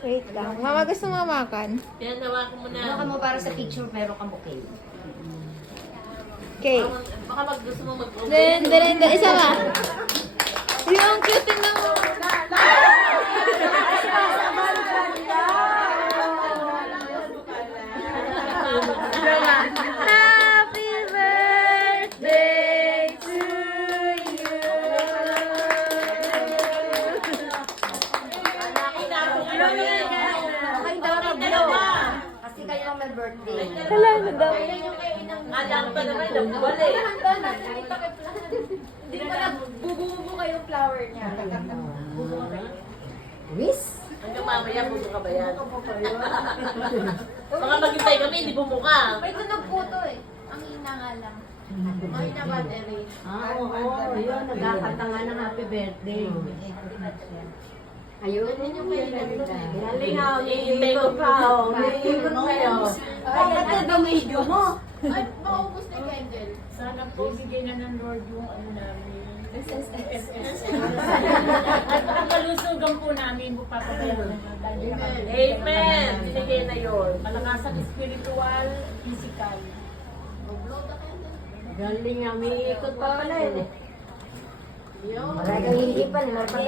Wait lang. Mama, gusto mo makan? Yan, hawakan mo na. Hawakan mo para sa picture, pero kang bouquet. Okay. Baka gusto mo mag-over. Then, isa ba? Yung cute din ng... Happy birthday to you. Okay, dalawa. Kasi kayo lang may birthday. Wala na daw. Alam pa naman, nabubali. Hindi pa nagbububo kayong flower niya. Wish? Hanggang mamaya, bumuka ba yan? Baka maghintay kami, hindi bumuka. May tunog po to eh. Ang hina nga lang. Mahina battery. Oo. Ayun, nagkakanta nga ng happy birthday. Ayun. Galing nga, Hihintay ko pa. Naiikot kayo. Bakit ba may video mo? Ay, maubos na yung candle. Sana po bigyan na ng Lord yung ano namin. At kalusugan po namin papabayaran na dahil Amen! Binigay na yun. malakasan spiritual, physical. Blow the candle. Galing nga, may ikot pa pala yun eh. Yun. Wala kang hindi pa, ni Marpa.